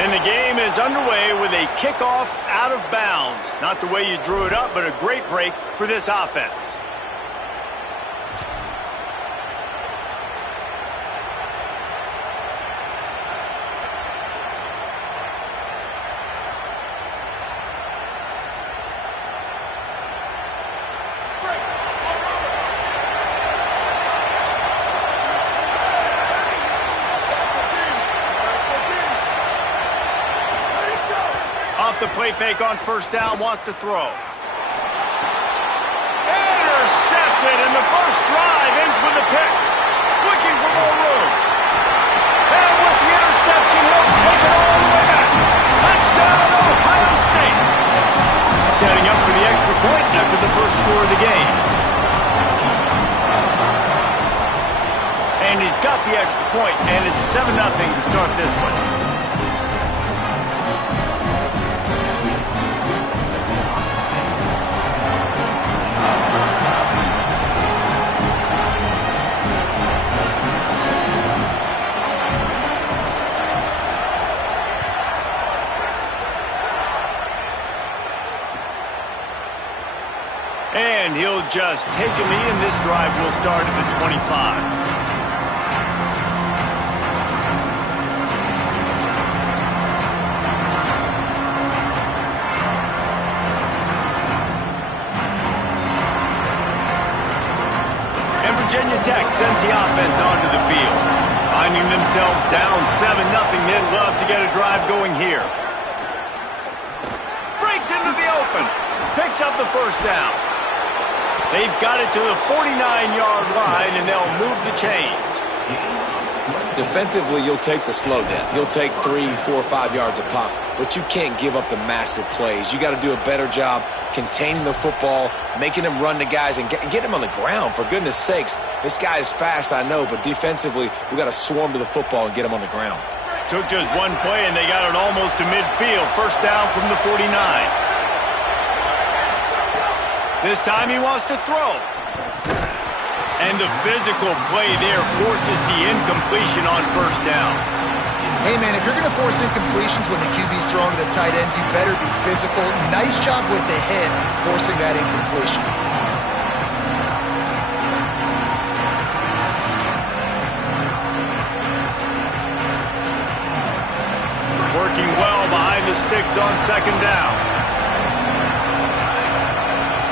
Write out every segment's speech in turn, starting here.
And the game is underway with a kickoff out of bounds. Not the way you drew it up, but a great break for this offense. The play fake on first down, wants to throw. Intercepted, and the first drive ends with a pick. Looking for more room. And with the interception, he'll take it all the way back. Touchdown, Ohio State. Setting up for the extra point after the first score of the game. And he's got the extra point, and it's 7-0 to start this one. And he'll just take a knee, and this drive will start at the 25. And Virginia Tech sends the offense onto the field. Finding themselves down 7-0, they'd love to get a drive going here. Breaks into the open. Picks up the first down. They've got it to the 49-yard line, and they'll move the chains. Defensively, you'll take the slow death. You'll take 3, 4, 5 yards a pop, but you can't give up the massive plays. You got to do a better job containing the football, making them run the guys, and get them on the ground. For goodness sakes, this guy is fast, I know, but defensively, we got to swarm to the football and get him on the ground. Took just one play, and they got it almost to midfield. First down from the 49. This time he wants to throw. And the physical play there forces the incompletion on first down. Hey, man, if you're going to force incompletions when the QB's throwing to the tight end, you better be physical. Nice job with the hit, forcing that incompletion. Working well behind the sticks on second down.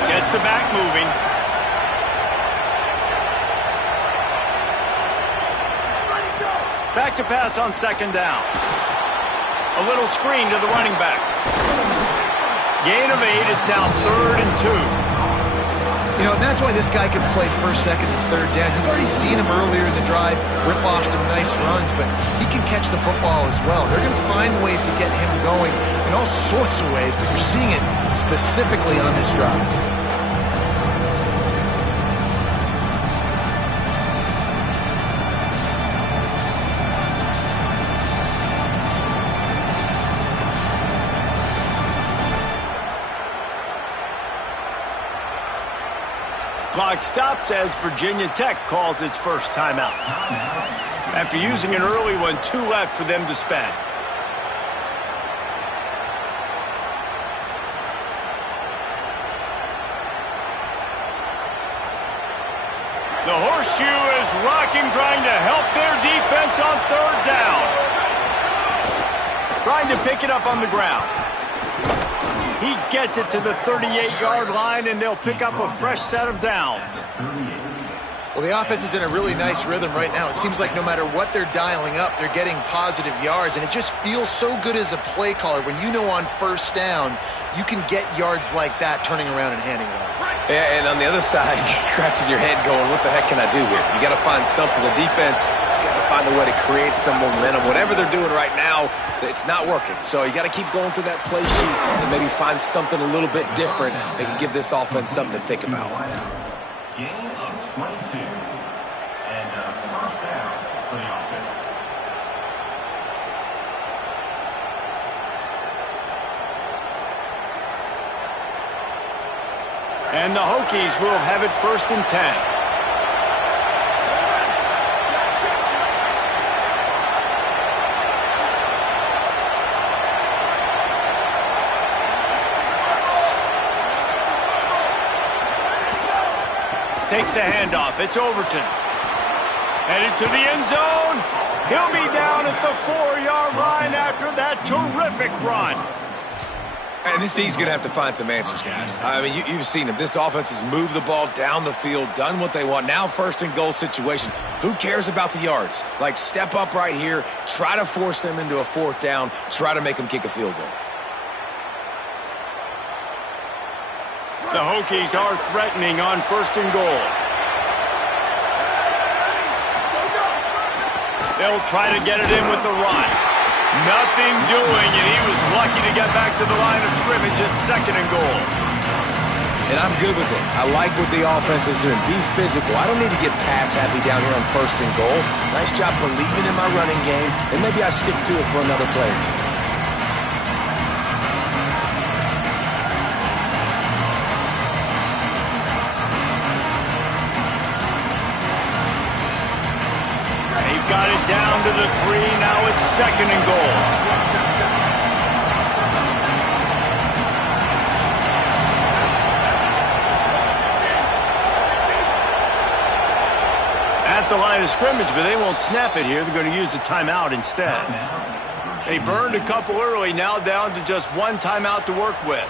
Gets the back moving. Back to pass on second down. A little screen to the running back. Gain of 8. It's now 3rd and 2. You know, that's why this guy can play first, second, and third down. You've already seen him earlier in the drive rip off some nice runs, but he can catch the football as well. They're going to find ways to get him going in all sorts of ways, but you're seeing it specifically on this drive. Clock stops as Virginia Tech calls its first timeout. After using an early one, 2 left for them to spend. The horseshoe is rocking, trying to help their defense on third down. Trying to pick it up on the ground. He gets it to the 38-yard line, and they'll pick up a fresh set of downs. Well, the offense is in a really nice rhythm right now. It seems like no matter what they're dialing up, they're getting positive yards, and it just feels so good as a play caller when you know on first down you can get yards like that turning around and handing it off. Yeah, and on the other side, you're scratching your head going, what the heck can I do here? You got to find something. The defense has got to find a way to create some momentum. Whatever they're doing right now, it's not working. So you got to keep going through that play sheet and maybe find something a little bit different that can give this offense something to think about. Gain of 22 and first down for the offense. And the Hokies will have it 1st and 10. takes the handoff. It's Overton. Headed to the end zone. He'll be down at the 4-yard line after that terrific run. And this D's going to have to find some answers, guys. I mean, you've seen them. This offense has moved the ball down the field, done what they want. Now first and goal situation. Who cares about the yards? Like, step up right here, try to force them into a 4th down, try to make them kick a field goal. The Hokies are threatening on first and goal. They'll try to get it in with the run. Nothing doing, and he was lucky to get back to the line of scrimmage at 2nd and goal. And I'm good with it. I like what the offense is doing. Be physical. I don't need to get pass happy down here on first and goal. Nice job believing in my running game, and maybe I stick to it for another play or two. They've got it down to the 3. Now it's 2nd and goal. At the line of scrimmage, but they won't snap it here. They're going to use a timeout instead. They burned a couple early, now down to just 1 timeout to work with.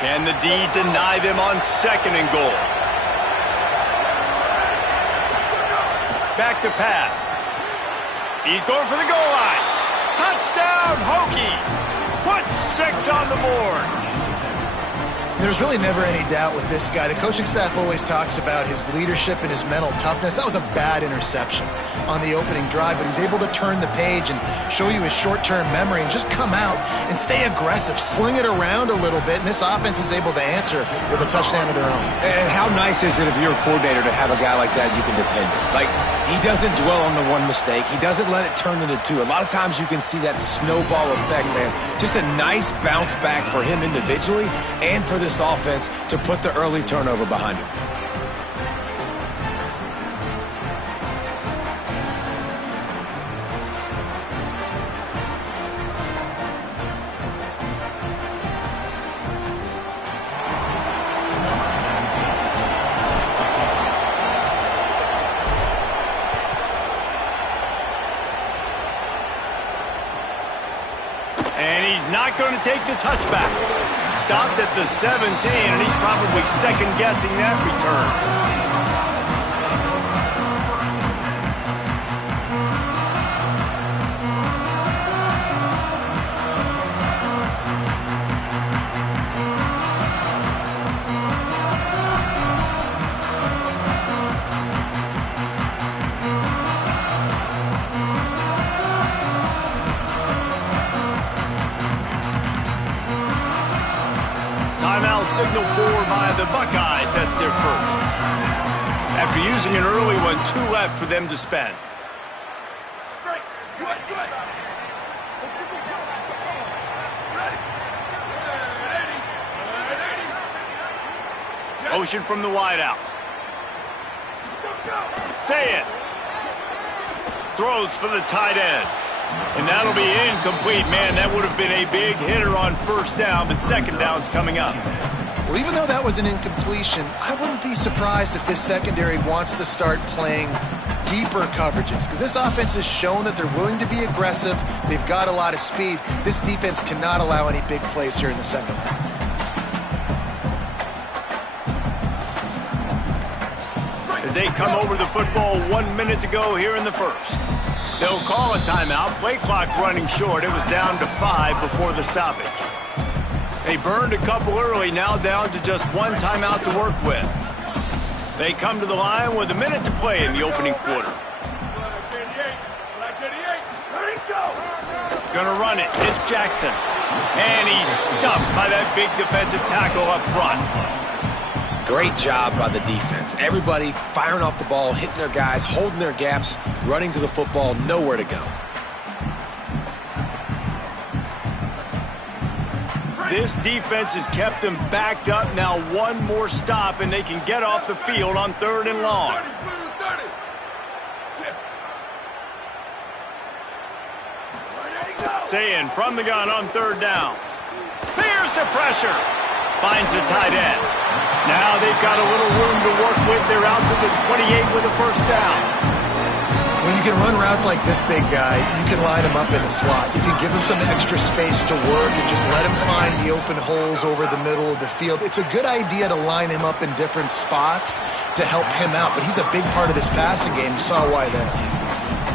Can the D deny them on 2nd and goal? Back to pass. He's going for the goal line. Touchdown, Hokies. Put 6 on the board. There's really never any doubt with this guy. The coaching staff always talks about his leadership and his mental toughness. That was a bad interception on the opening drive, but he's able to turn the page and show you his short-term memory and just come out and stay aggressive, sling it around a little bit, and this offense is able to answer with a touchdown of their own. And how nice is it if you're a coordinator to have a guy like that you can depend on? Like, he doesn't dwell on the one mistake. He doesn't let it turn into 2. A lot of times you can see that snowball effect, man. Just a nice bounce back for him individually and for this offense to put the early turnover behind him. And he's not going to take the touchback. Stopped at the 17, and he's probably second-guessing that return. Timeout signal forward by the Buckeyes. That's their first. After using an early one, 2 left for them to spend. Motion from the wideout. Say it. Throws for the tight end. And that'll be incomplete. Man, that would have been a big hitter on first down, but second down's coming up. Well, even though that was an incompletion, I wouldn't be surprised if this secondary wants to start playing deeper coverages, because this offense has shown that they're willing to be aggressive. They've got a lot of speed. This defense cannot allow any big plays here in the second half. As they come over the football, 1 minute to go here in the first. They'll call a timeout. Play clock running short. It was down to 5 before the stoppage. They burned a couple early, now down to just 1 timeout to work with. They come to the line with a minute to play in the opening quarter. Gonna run it. It's Jackson. And he's stuffed by that big defensive tackle up front. Great job by the defense. Everybody firing off the ball, hitting their guys, holding their gaps, running to the football, nowhere to go. This defense has kept them backed up. Now 1 more stop, and they can get off the field on 3rd and long. Saying from the gun on third down. Here's the pressure. Finds the tight end. Now they've got a little room to work with. They're out to the 28 with a first down. When you can run routes like this big guy, you can line him up in the slot. You can give him some extra space to work and just let him find the open holes over the middle of the field. It's a good idea to line him up in different spots to help him out, but he's a big part of this passing game. You saw why there.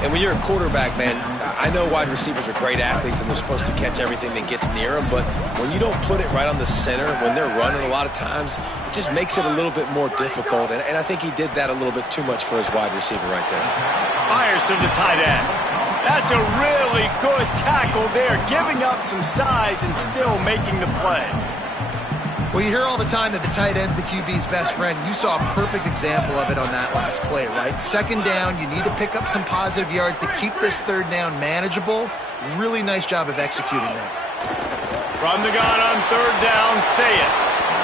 And when you're a quarterback, man, I know wide receivers are great athletes and they're supposed to catch everything that gets near them, but when you don't put it right on the center, when they're running a lot of times, it just makes it a little bit more difficult. And I think he did that a little bit too much for his wide receiver right there. Fires to the tight end. That's a really good tackle there, giving up some size and still making the play. Well, you hear all the time that the tight end's the QB's best friend. You saw a perfect example of it on that last play, right? Second down, you need to pick up some positive yards to keep this third down manageable. Really nice job of executing that. From the gun on third down, say it.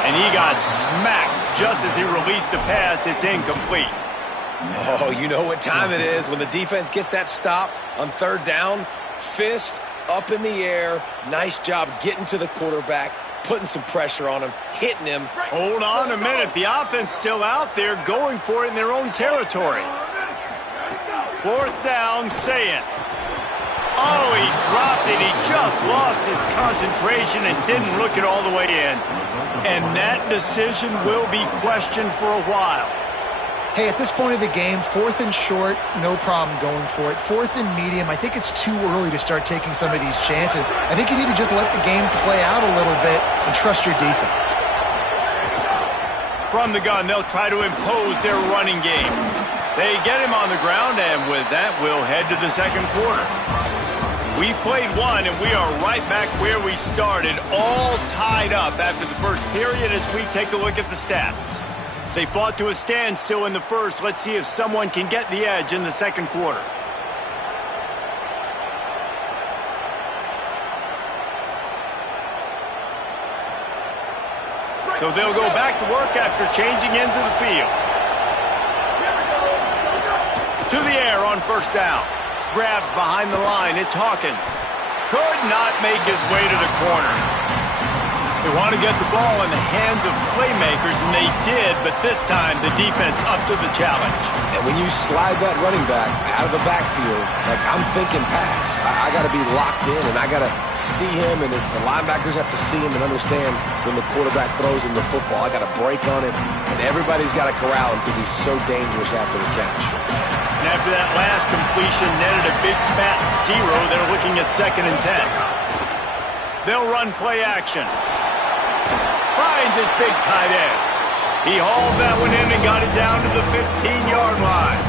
And he got smacked just as he released the pass. It's incomplete. Oh, you know what time it is when the defense gets that stop on third down. Fist up in the air. Nice job getting to the quarterback, putting some pressure on him, hitting him. Hold on a minute. The offense still out there going for it in their own territory. Fourth down, say it. Oh, he dropped it. He just lost his concentration and didn't look it all the way in. And that decision will be questioned for a while. Hey, at this point of the game, fourth and short, no problem going for it. Fourth and medium, I think it's too early to start taking some of these chances. I think you need to just let the game play out a little bit and trust your defense. From the gun, they'll try to impose their running game. They get him on the ground, and with that, we'll head to the second quarter. We played one, and we are right back where we started, all tied up after the first period as we take a look at the stats. They fought to a standstill in the first. Let's see if someone can get the edge in the second quarter. So they'll go back to work after changing into the field. To the air on first down. Grabbed behind the line. It's Hawkins. Could not make his way to the corner. They want to get the ball in the hands of playmakers, and they did, but this time the defense up to the challenge. And when you slide that running back out of the backfield, like I'm thinking pass. I got to be locked in, and I got to see him, and the linebackers have to see him and understand when the quarterback throws him the football. I got to break on it, and everybody's got to corral him because he's so dangerous after the catch. And after that last completion netted a big fat 0, they're looking at 2nd and 10. They'll run play action. Finds his big tight end. He hauled that one in and got it down to the 15-yard line.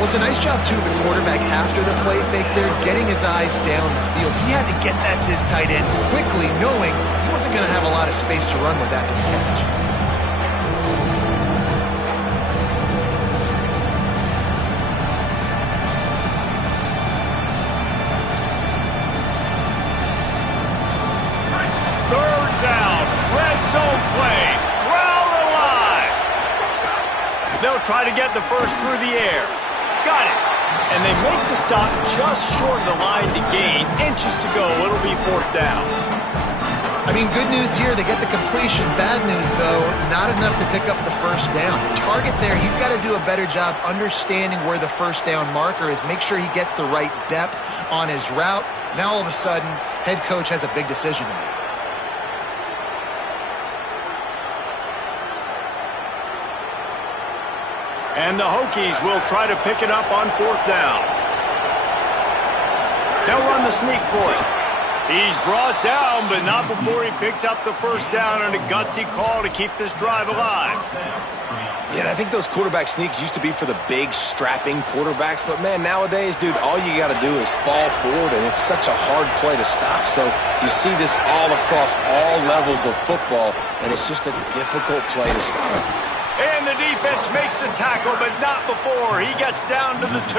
Well, it's a nice job, too, of the quarterback after the play fake there, getting his eyes down the field. He had to get that to his tight end quickly, knowing he wasn't going to have a lot of space to run with after the catch. They'll try to get the first through the air. Got it. And they make the stop just short of the line to gain. Inches to go. It'll be fourth down. I mean, good news here. They get the completion. Bad news, though, not enough to pick up the first down. Target there, he's got to do a better job understanding where the first down marker is. Make sure he gets the right depth on his route. Now, all of a sudden, head coach has a big decision to make. And the Hokies will try to pick it up on fourth down. They'll run the sneak for it. He's brought down, but not before he picks up the first down on a gutsy call to keep this drive alive. Yeah, and I think those quarterback sneaks used to be for the big, strapping quarterbacks. But, man, nowadays, dude, all you got to do is fall forward, and it's such a hard play to stop. So you see this all across all levels of football, and it's just a difficult play to stop. And the defense makes the tackle, but not before he gets down to the 2.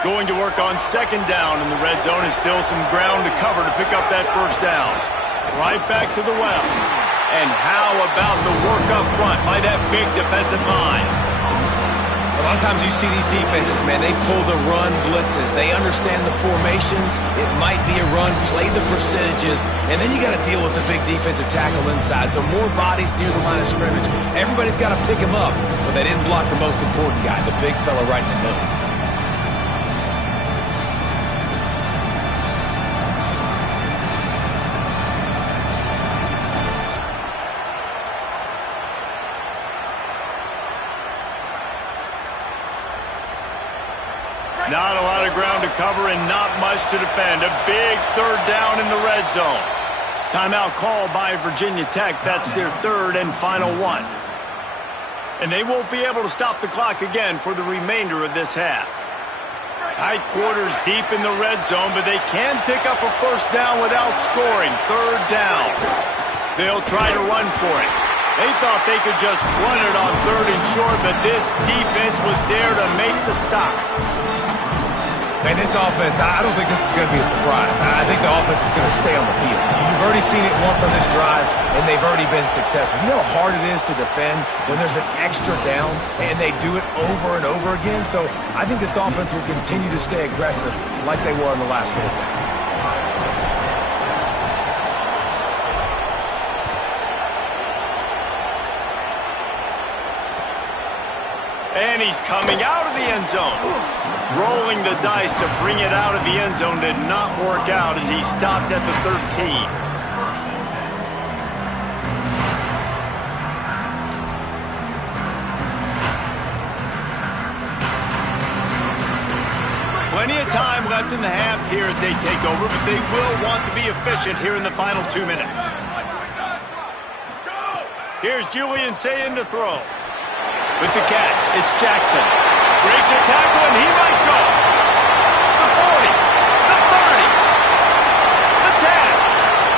Going to work on second down in the red zone, and still some ground to cover to pick up that first down. Right back to the well. And how about the work up front by that big defensive line? A lot of times you see these defenses, man, they pull the run blitzes. They understand the formations. It might be a run, play the percentages, and then you got to deal with the big defensive tackle inside. So more bodies near the line of scrimmage. Everybody's got to pick him up, but they didn't block the most important guy, the big fella right in the middle. Not a lot of ground to cover and not much to defend. A big third down in the red zone. Timeout called by Virginia Tech. That's their third and final one. And they won't be able to stop the clock again for the remainder of this half. Tight quarters deep in the red zone, but they can pick up a first down without scoring. Third down. They'll try to run for it. They thought they could just run it on third and short, but this defense was there to make the stop. Man, this offense, I don't think this is going to be a surprise. I think the offense is going to stay on the field. You've already seen it once on this drive, and they've already been successful. You know how hard it is to defend when there's an extra down, and they do it over and over again? So I think this offense will continue to stay aggressive like they were on the last fourth down. And he's coming out of the end zone. Rolling the dice to bring it out of the end zone did not work out as he stopped at the 13. Plenty of time left in the half here as they take over, but they will want to be efficient here in the final 2 minutes. Here's Julian Sayin to throw. With the catch, it's Jackson. Breaks a tackle, and he might go. The 40, the 30, the 10.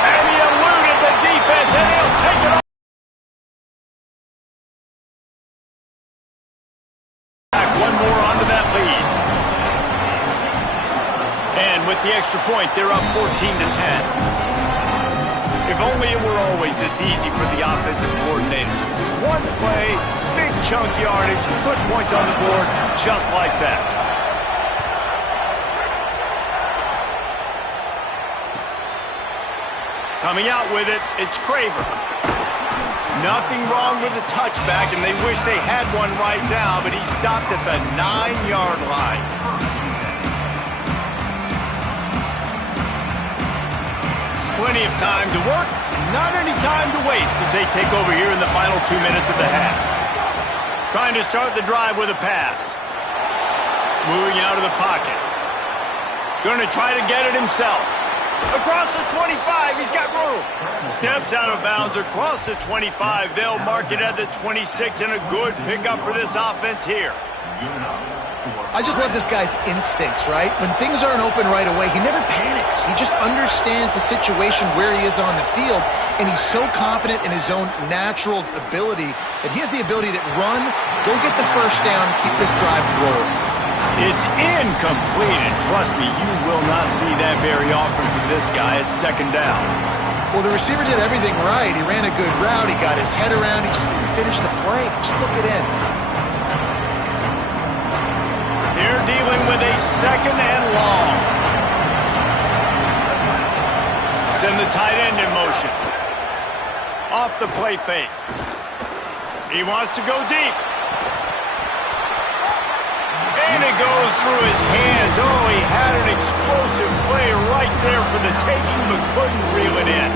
And he eluded the defense, and he'll take it off. One more onto that lead. And with the extra point, they're up 14-10. If only it were always this easy for the offensive coordinators. One play, big chunk yardage, put points on the board just like that. Coming out with it, it's Craver. Nothing wrong with the touchback, and they wish they had one right now, but he stopped at the 9-yard line. Plenty of time to work, not any time to waste as they take over here in the final 2 minutes of the half. Trying to start the drive with a pass. Moving out of the pocket. Going to try to get it himself. Across the 25, he's got room. Steps out of bounds across the 25. They'll mark it at the 26, and a good pickup for this offense here. I just love this guy's instincts, right? When things aren't open right away, he never panics. He just understands the situation where he is on the field, and he's so confident in his own natural ability that he has the ability to run, go get the first down, keep this drive rolling. It's incomplete, and trust me, you will not see that very often from this guy at second down. Well, the receiver did everything right. He ran a good route. He got his head around. He just didn't finish the play. Just look it in. They're dealing with a second and long. Send the tight end in motion. Off the play fake. He wants to go deep. And it goes through his hands. Oh, he had an explosive play right there for the taking, but couldn't reel it in.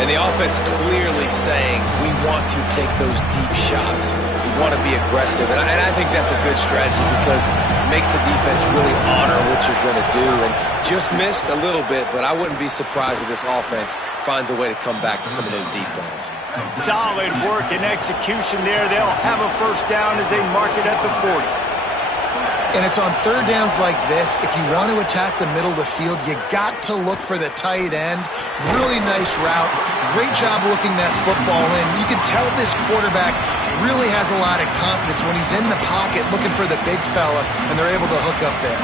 And the offense clearly saying, we want to take those deep shots. We want to be aggressive. And I think that's a good strategy because it makes the defense really honor what you're going to do. And just missed a little bit, but I wouldn't be surprised if this offense finds a way to come back to some of those deep balls. Solid work and execution there. They'll have a first down as they mark it at the 40. And it's on third downs like this. If you want to attack the middle of the field, you got to look for the tight end. Really nice route. Great job looking that football in. You can tell this quarterback really has a lot of confidence when he's in the pocket looking for the big fella, and they're able to hook up there.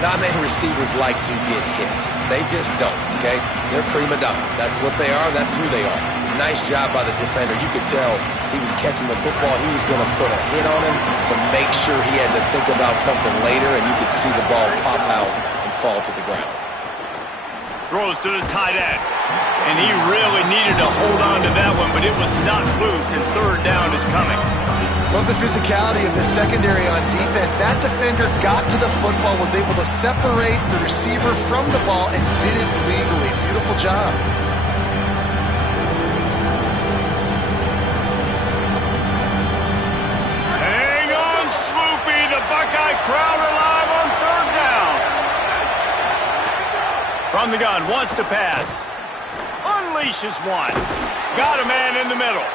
Not many receivers like to get hit. They just don't, okay? They're prima donnas. That's what they are. That's who they are. Nice job by the defender. You could tell he was catching the football. He was going to put a hit on him to make sure he had to think about something later, and you could see the ball pop out and fall to the ground. Throws to the tight end. And he really needed to hold on to that one, but it was not loose, and third down is coming. Love the physicality of the secondary on defense. That defender got to the football, was able to separate the receiver from the ball, and did it legally. Beautiful job. Hang on, Swoopy. The Buckeye crowd alive on third down. From the gun, wants to pass. Unleashes one. Got a man in the middle.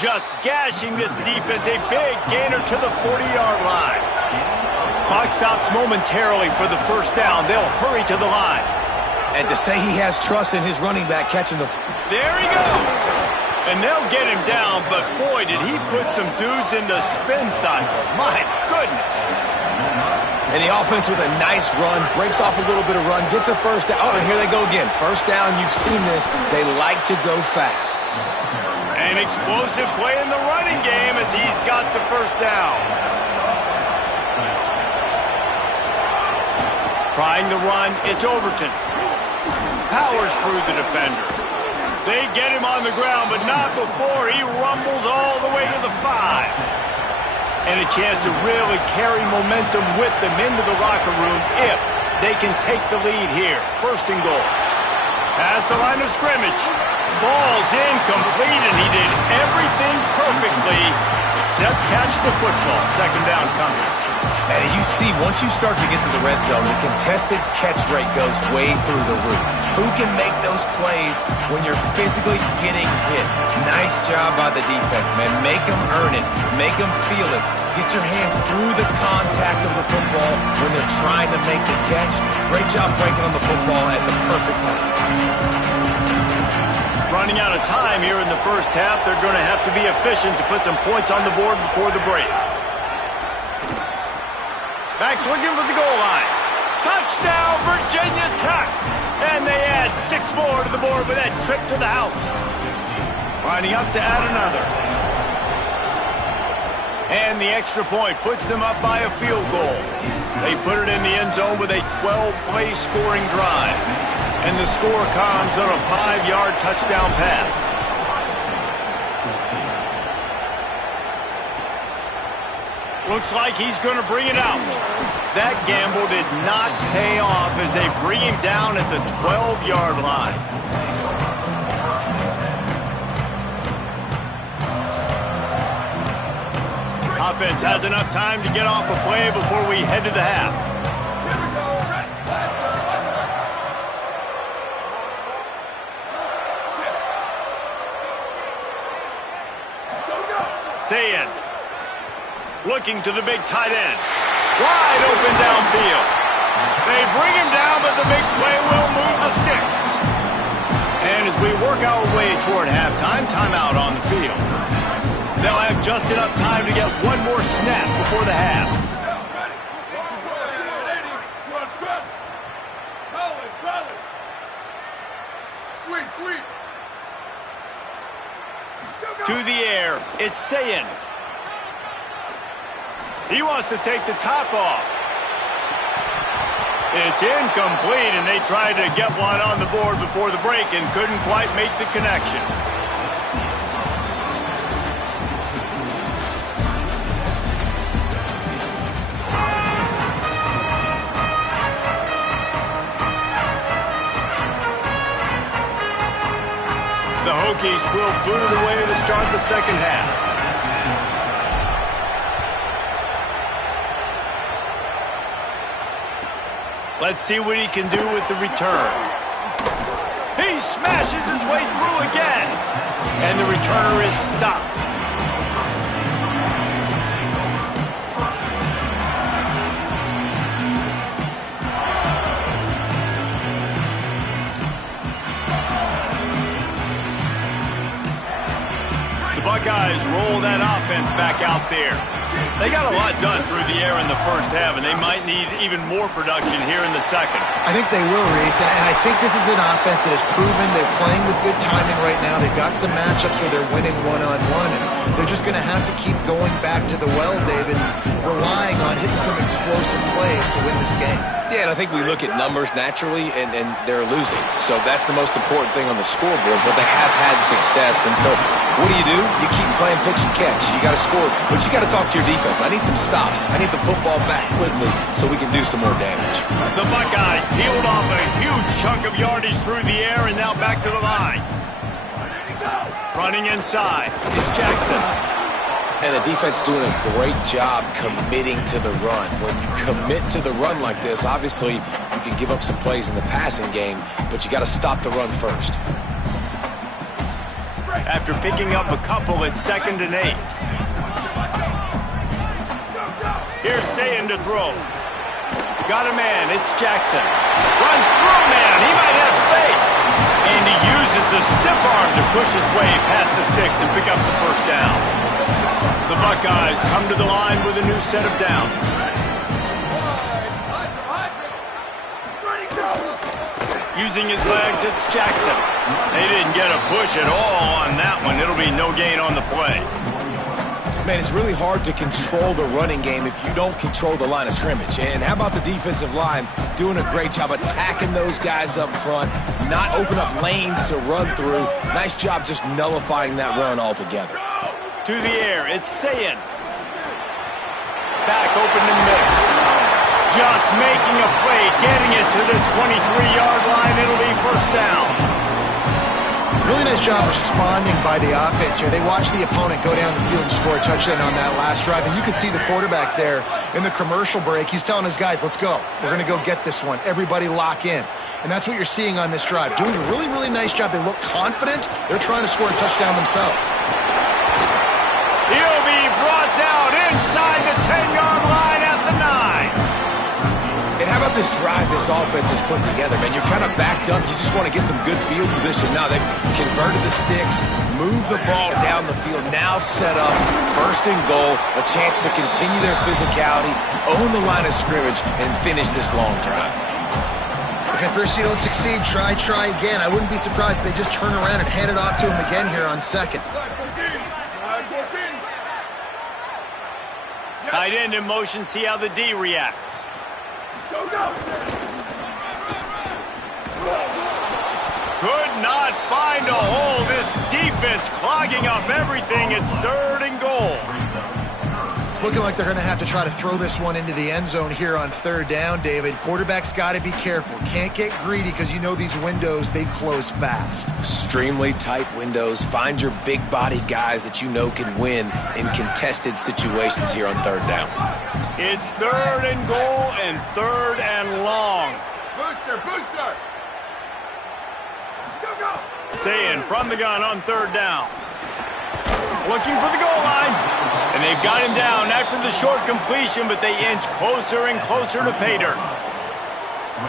Just gashing this defense, a big gainer to the 40-yard line. Clock stops momentarily for the first down. They'll hurry to the line. And to say he has trust in his running back catching the... There he goes. And they'll get him down, but boy, did he put some dudes in the spin cycle. My goodness. And the offense with a nice run, breaks off a little bit of run, gets a first down. Oh, and here they go again. First down, you've seen this. They like to go fast. An explosive play in the running game as he's got the first down. Trying the run, it's Overton. Powers through the defender. They get him on the ground, but not before he rumbles all the way to the 5. And a chance to really carry momentum with them into the locker room if they can take the lead here. First and goal. Past the line of scrimmage. Falls incomplete, and he did everything perfectly except catch the football. Second down coming. And you see, once you start to get to the red zone, the contested catch rate goes way through the roof. Who can make those plays when you're physically getting hit? Nice job by the defense, man. Make them earn it. Make them feel it. Get your hands through the contact of the football when they're trying to make the catch. Great job breaking on the football at the perfect time. Running out of time here in the first half. They're going to have to be efficient to put some points on the board before the break. Backs looking for the goal line. Touchdown, Virginia Tech. And they add 6 more to the board with that trip to the house. Lining up to add another. And the extra point puts them up by a field goal. They put it in the end zone with a 12-play scoring drive. And the score comes on a 5-yard touchdown pass. Looks like he's going to bring it out. That gamble did not pay off as they bring him down at the 12-yard line. Offense has enough time to get off a play before we head to the half. Sayin looking to the big tight end. Wide open downfield. They bring him down, but the big play will move the sticks. And as we work our way toward halftime, timeout on the field. They'll have just enough time to get one more snap before the half. Sweet. To the air, it's Sayin. He wants to take the top off. It's incomplete, and they tried to get one on the board before the break and couldn't quite make the connection. The Hokies will boot it away to start the second half. Let's see what he can do with the return. He smashes his way through again. And the returner is stopped. The Buckeyes roll that offense back out there. They got a lot done through the air in the first half, and they might need even more production here in the second. I think they will, Reese, and I think this is an offense that has proven they're playing with good timing right now. They've got some matchups where they're winning one-on-one, and they're just going to have to keep going back to the well, David, relying on hitting some explosive plays to win this game. Yeah, and I think we look at numbers naturally, and they're losing. So that's the most important thing on the scoreboard, but they have had success. And so what do? You keep playing pitch and catch. You got to score, but you got to talk to your defense. I need some stops. I need the football back quickly so we can do some more damage. The Buckeyes peeled off a huge chunk of yardage through the air and now back to the line. Running inside, it's Jackson. And the defense doing a great job committing to the run. When you commit to the run like this, obviously you can give up some plays in the passing game, but you got to stop the run first. After picking up a couple, it's 2nd and 8. Here's Sayin to throw. Got a man, it's Jackson. Runs through a man, he might have space. And he uses the stiff arm to push his way past the sticks and pick up the first down. The Buckeyes come to the line with a new set of downs. Using his legs, it's Jackson. They didn't get a push at all on that one. It'll be no gain on the play. Man, it's really hard to control the running game if you don't control the line of scrimmage. And how about the defensive line doing a great job attacking those guys up front, not open up lanes to run through. Nice job just nullifying that run altogether. To the air, it's Sayin. Back open in the middle. Just making a play, getting it to the 23-yard line. It'll be first down. Really nice job responding by the offense here. They watched the opponent go down the field and score a touchdown on that last drive. And you can see the quarterback there in the commercial break. He's telling his guys, let's go. We're going to go get this one. Everybody lock in. And that's what you're seeing on this drive. Doing a really, really nice job. They look confident. They're trying to score a touchdown themselves. He'll be brought down inside the 10-yard line at the 9. And how about this drive this offense has put together, man? You're kind of backed up. You just want to get some good field position. Now they've converted the sticks, moved the ball down the field, now set up 1st and goal, a chance to continue their physicality, own the line of scrimmage, and finish this long drive. If at first you don't succeed, try again. I wouldn't be surprised if they just turn around and hand it off to him again here on 2nd. Tight end in motion, see how the D reacts. Go, go! Could not find a hole. This defense clogging up everything. It's 3rd and goal. It's looking like they're going to have to try to throw this one into the end zone here on 3rd down, David. Quarterback's got to be careful. Can't get greedy because you know these windows, they close fast. Extremely tight windows. Find your big body guys that you know can win in contested situations here on 3rd down. It's 3rd and goal and 3rd and long. Booster, booster! Go, go! Sayin from the gun on 3rd down. Looking for the goal line. And they've got him down after the short completion, but they inch closer and closer to pay dirt.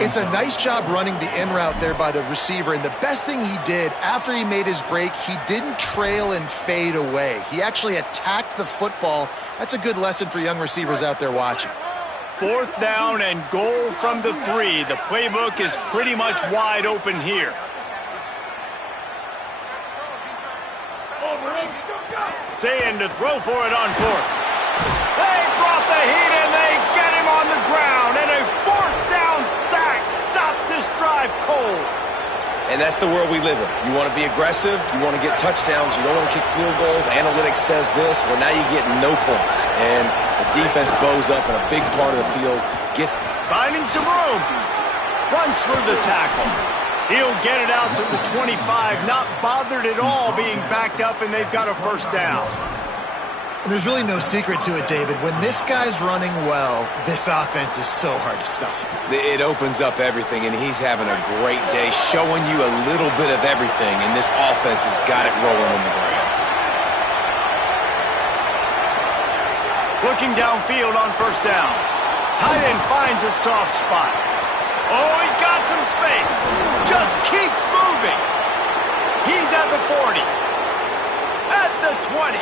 It's a nice job running the in route there by the receiver, and the best thing he did after he made his break, he didn't trail and fade away. He actually attacked the football. That's a good lesson for young receivers out there watching. 4th down and goal from the 3. The playbook is pretty much wide open here. Sayin to throw for it on 4th. They brought the heat and they get him on the ground. And a 4th down sack stops this drive cold. And that's the world we live in. You want to be aggressive. You want to get touchdowns. You don't want to kick field goals. Analytics says this. Well, now you get no points. And the defense bows up in a big part of the field. Gets finding some room. Runs through the tackle. He'll get it out to the 25, not bothered at all being backed up, and they've got a 1st down. And there's really no secret to it, David. When this guy's running well, this offense is so hard to stop. It opens up everything, and he's having a great day, showing you a little bit of everything, and this offense has got it rolling on the ground. Looking downfield on 1st down. Tight end finds a soft spot. Oh, he's got some space. Just keeps moving. He's at the 40. at the 20.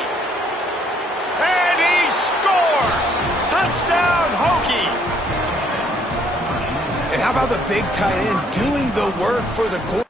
And he scores! Touchdown, Hokies! And how about the big tight end doing the work for the quarterback?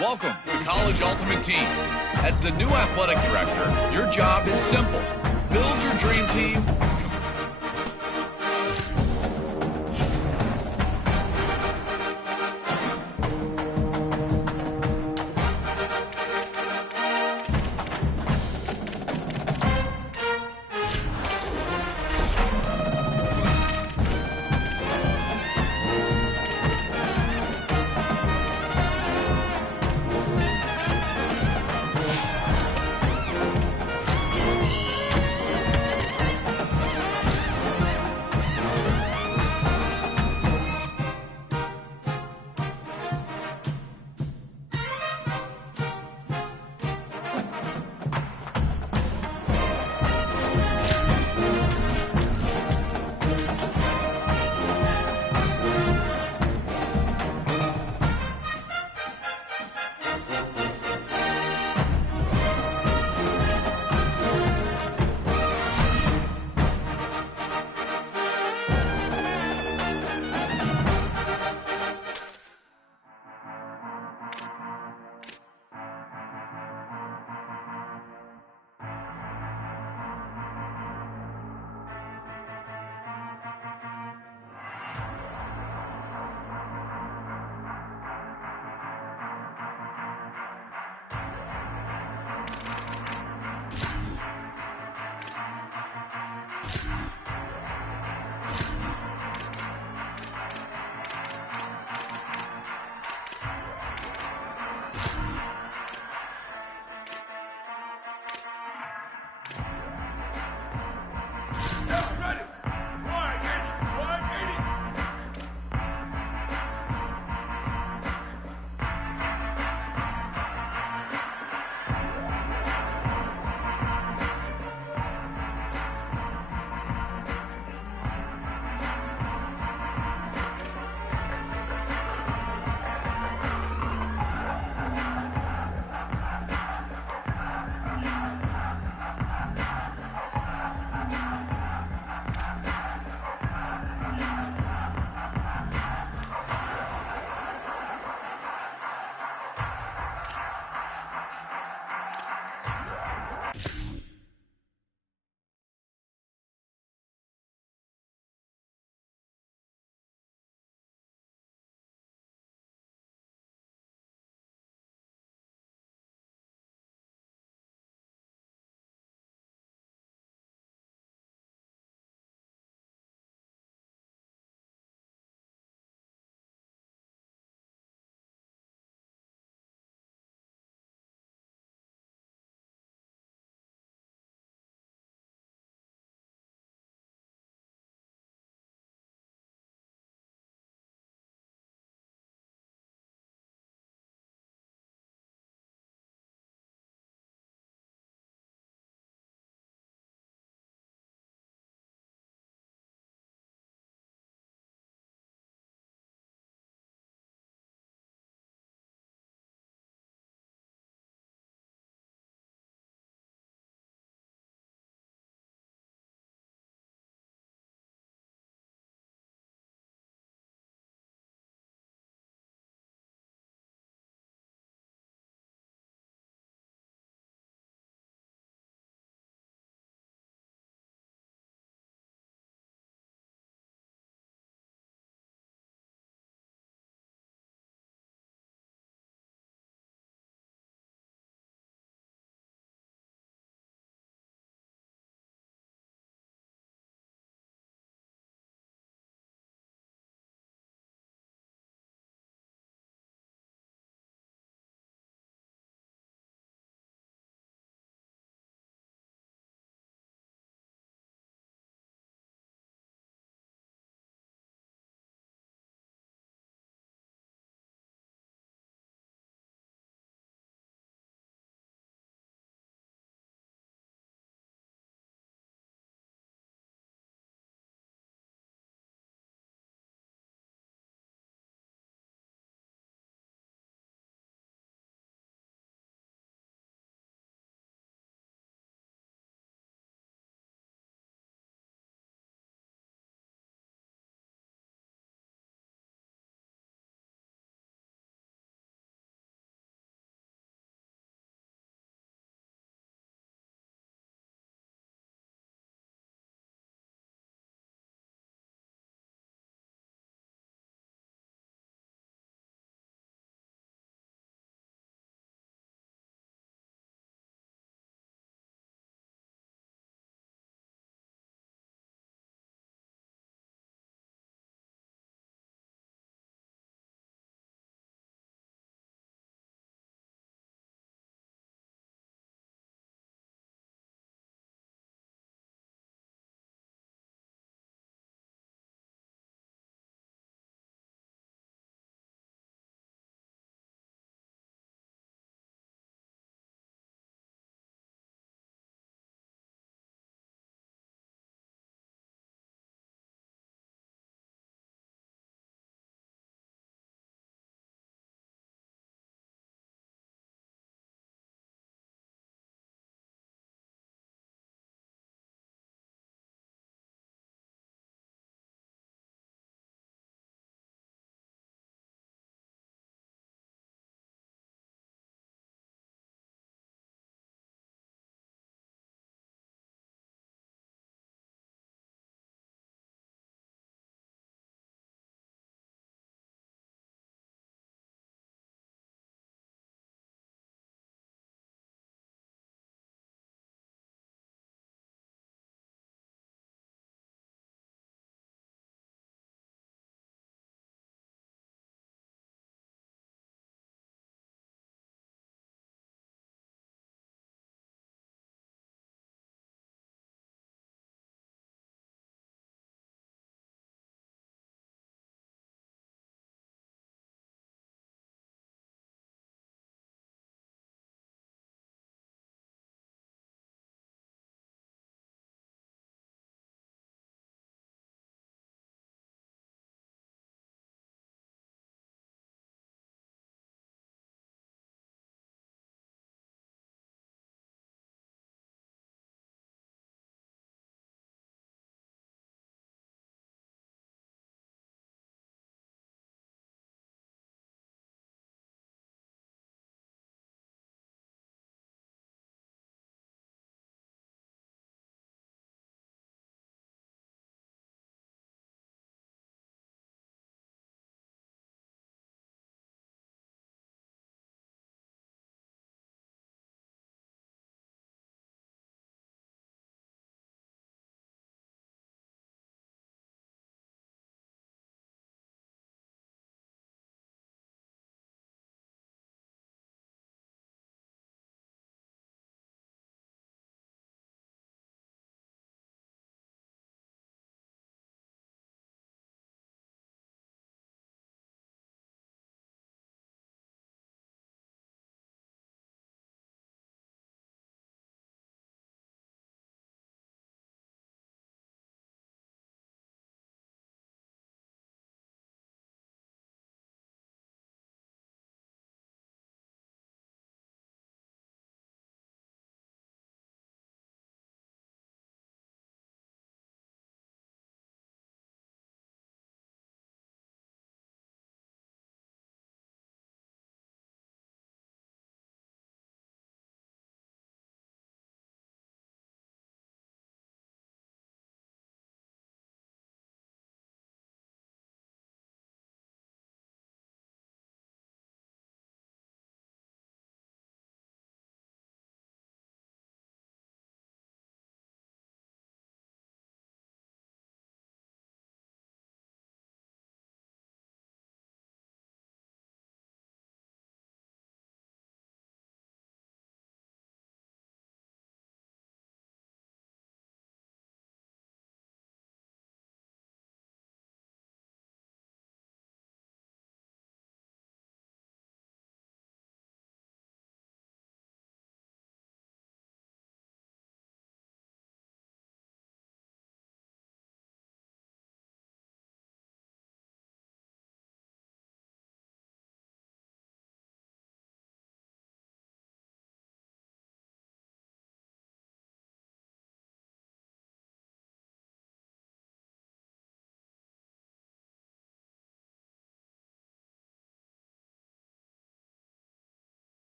Welcome to College Ultimate Team. As the new athletic director, your job is simple. Build your dream team,